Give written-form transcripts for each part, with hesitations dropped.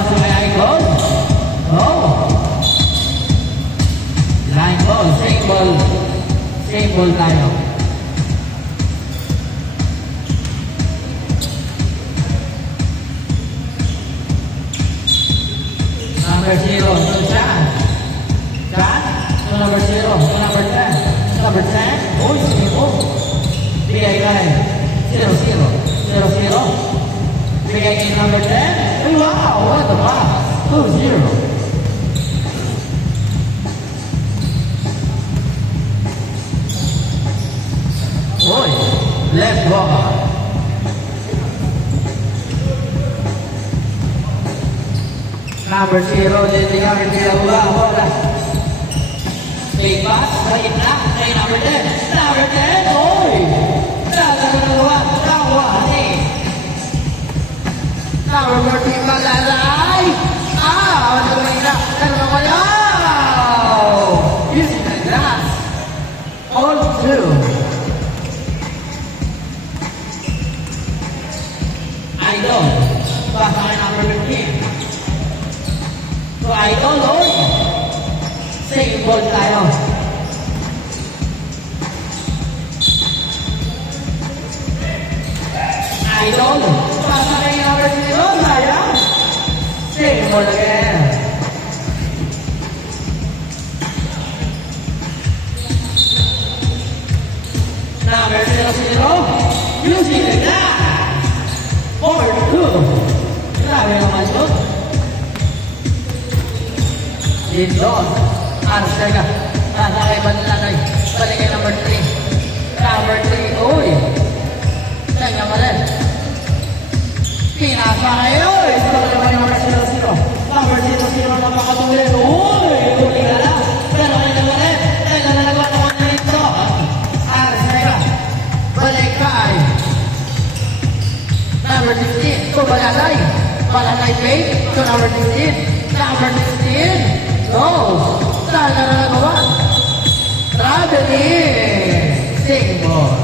pasa kay Icon. Oh. Line ball, same ball. Same ball tayo. Number 0, so Chan. Chan, so number 0, so number 10. So number 10, oh, same ball. Bigay kay 0, 0, 0, 0. Bigay kay number 10. Ay, wow, what the pass? 2, 0. Oy, left ball. Number 0, ditingnan kita bola. Big pass, sa gitna, kay number 10. Number 10, oy! Tawa, number 14, malalay! Ano ba yun na? Using the glass. All 2. Idol, basa kay number 15. So Idol, oh, same ball tayo. Idol, basa kay number 0, sayang. Same ball again. Number 0, using the glass. Over 2. Grabe naman yun. Lindon. Arcega. Nasa kay Banlanay. Balik kay number 3. Number 3. Uy. Tanya mo rin. Pinasa kayo. Ito naman yung number 0-0. Number 0-0 na makatulin. Uy. Tuloy ka lang. Pero kay naman rin. Kaya na nagawa naman na ito. Arcega. Balik kay number 16, so Balanay. Balanay play, so number 16. Number 16, goes. Saan na nagawa? Traveling. Sing ball.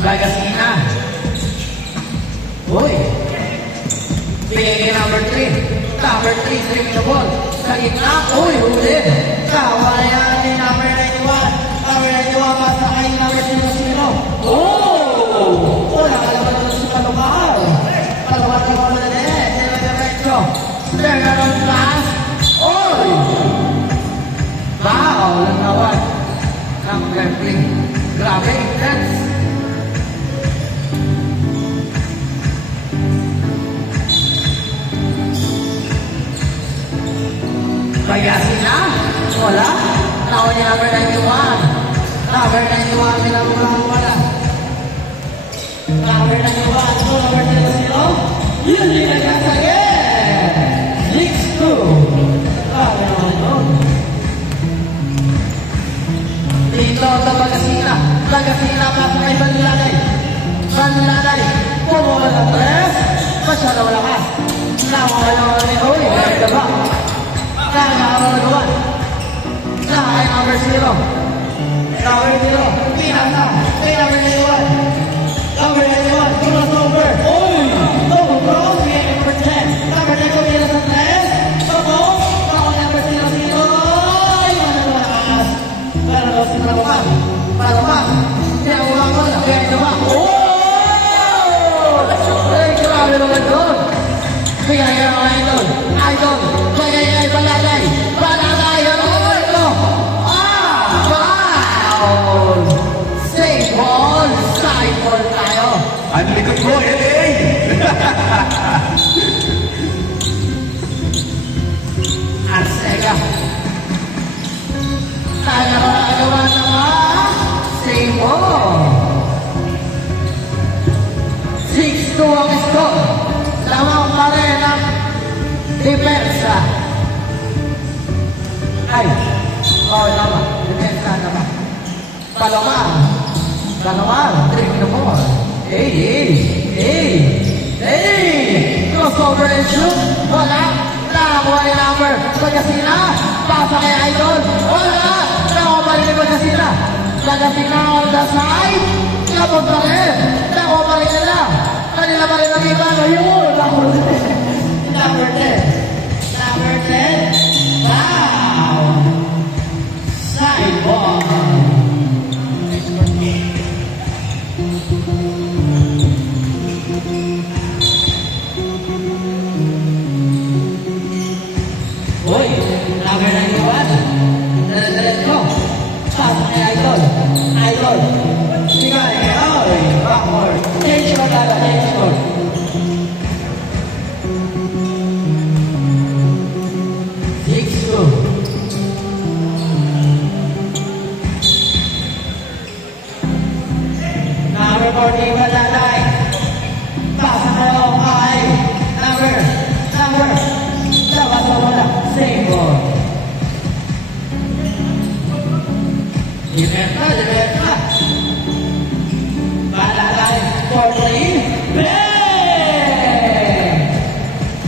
Lagasina. Uy. Bigay kay number 3. Number 3, string the ball. Sa gitna, uy, huli. Kawayan ni number 91. Number 91, basta kay number 0-0. Oh! Wala ka naman ito si Palomar. Palomar ka mo na din. Sila diretso. Turn around pass. Uy! Wow! Langawan. Number 3. Grabe, intense. Kaya sila, wala. Tawag niya number 91. Number 91, nilamulang wala. Number 91, so number 0-0. Using the gas again. 6-2. Grabe naman yun. Dito sa Bagasina. Bagasina, pasa kay Banlanay. Banlanay, pumula ng press. Masyado malakas. Nawala ni Uy, diba? Nakakawagawa. Nakakay number 0. Number 0. Pinasa. Kay number 91. Number 91. Crossover. Uy! Double cross. Kay number 10. Number 10 ko nila sa 10. Double. Ako number 0-0. Ay, malakas. Pero daw si Palomar. Palomar. Kaya umakot. Kaya naman. Oh! Ay, grabe naman doon. Kaya yung idol. Idol. Kaya Balanay. Balanay. Ano ito? Wow! Save ball. Side ball tayo. Ang likod mo, Eling! Arcega. Sana makagawa naman. Save ball. 6-2 ang score. Lamang pa rin ang depensa. Ay, tama. Depensa naman. Palomar. Drink the ball. Hey! Crossover and shoot. Wala. Nakakuha ni number. Bagasina. Pasa kay Idol. Wala. Nakakuha ni Bagasina. Bagasina on the side. Tapos pa rin. Nakuha pa rin nila. Kanila pa rin ang iba. Ayun. Number 10. Number 10. Number 10. Wow. Sideball. Uy, number 91. Dala-dalat ko. Pasok ni Idol. Idol. Sige, oy, backward. Change ko dala, change ko. Number 40, Balalay. Pasok na lang kay number. Dapat wala. Same ball. Liberta. Balalay, 40. Bang!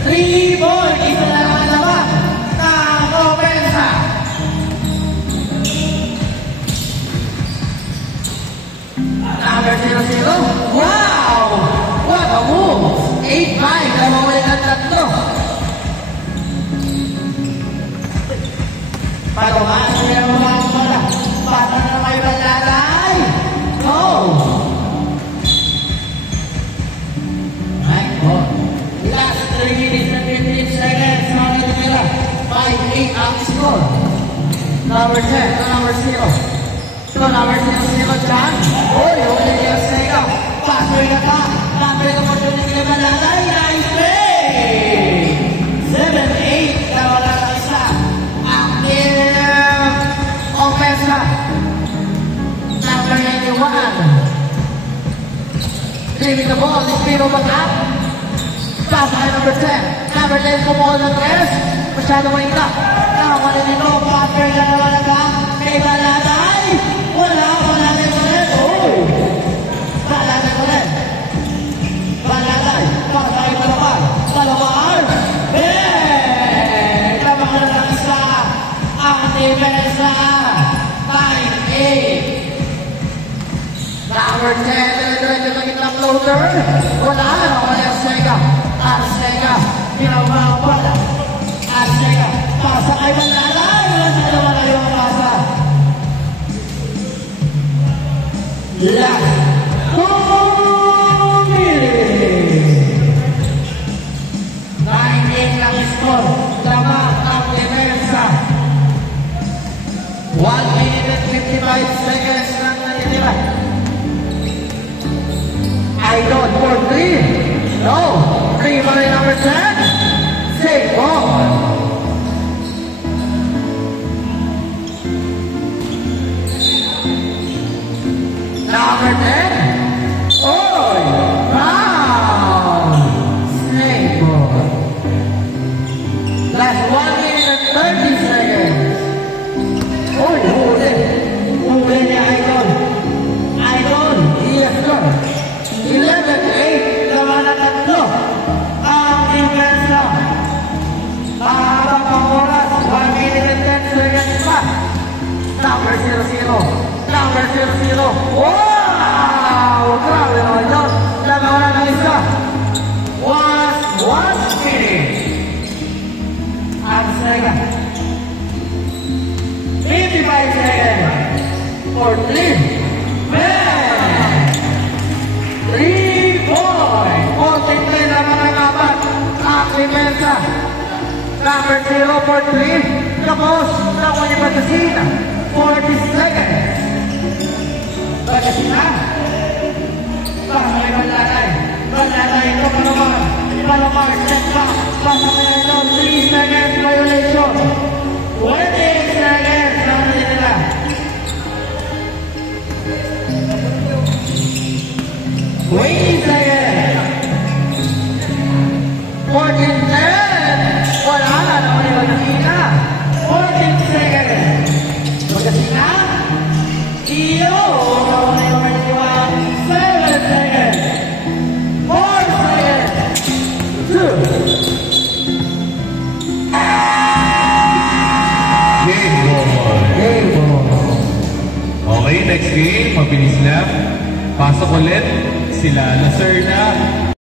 3 ball. Isa na lang naman. Nakakompensa. Number 00. Wow! What a move! 8-5. Namawala ng tatlo. Patumaan niya ang mga bola. Pasa na may Balalay. Go! Right, go. Last 3 minutes and 15 seconds. Mga nila. 5-8 ang score. Number 10 to number 0. So number 0 dyan. Uy, huli niya sa ikaw. Pasoy na ka. Number 1 opportunity ni Balalay. Nice play! 7-8. Nawala na isa. Active offense. Number 91. Leaving the ball. Lispiro back up. Pass by number 10. Number 10 kumuha ng 3. Masyado mahina. Nakawala nito. Pasoy na nawala ka. Kay Balalay. Wala na ulit. Oh! Balalay ulit. Balalay. Pasay Palomar. Palomar. Eh! Labangan ng isa. Ang depensa. 9-8. Number 10. Diretso na kitang floater. Wala ang Sega. Sega. Pinawang pala. Sega. Pasa kay Balalay. Wala na yung pasa. Last 2 minutes. 9-8 lang score. Tama ang depensa. 1 minute and 55 seconds lang natitira. Idol for 3. No. 3 pa rin number 10. Save ball. Number 10. Oy! Wow! Snake ball. Last 1 minute and 30 seconds. Oy! Huli! Huli ni Idol. Idol! Yes, sir. 11-8. Laman na tatlo. Ang defense na. Mahabang ang oras. 1 minute and 10 seconds pa. Number 00. Number 00. Wow! Grabe naman yun. Nagawa na isa. 1 minute. Ang second. 55 seconds. For 3. Man! 3 point. 43 na nangangapat. Ang depensa. Number 0 for 3. Tapos, nakuha niya Batasina. 40 seconds. Batasina. Pasok ay Balalay. Balalay ito Palomar. Palomar, step back. Pasok ay ito. 3 seconds violation. 20 seconds. Naman nila. Wait seconds. 14-10. Wala na naman yung Batasina. 14 seconds. Batasina. Iyo. Naman yung Batasina. 7 seconds. 4 seconds. 2. Game over. Game over. Okay, next game. Mabilis lang. Pasok ulit sila Lacerna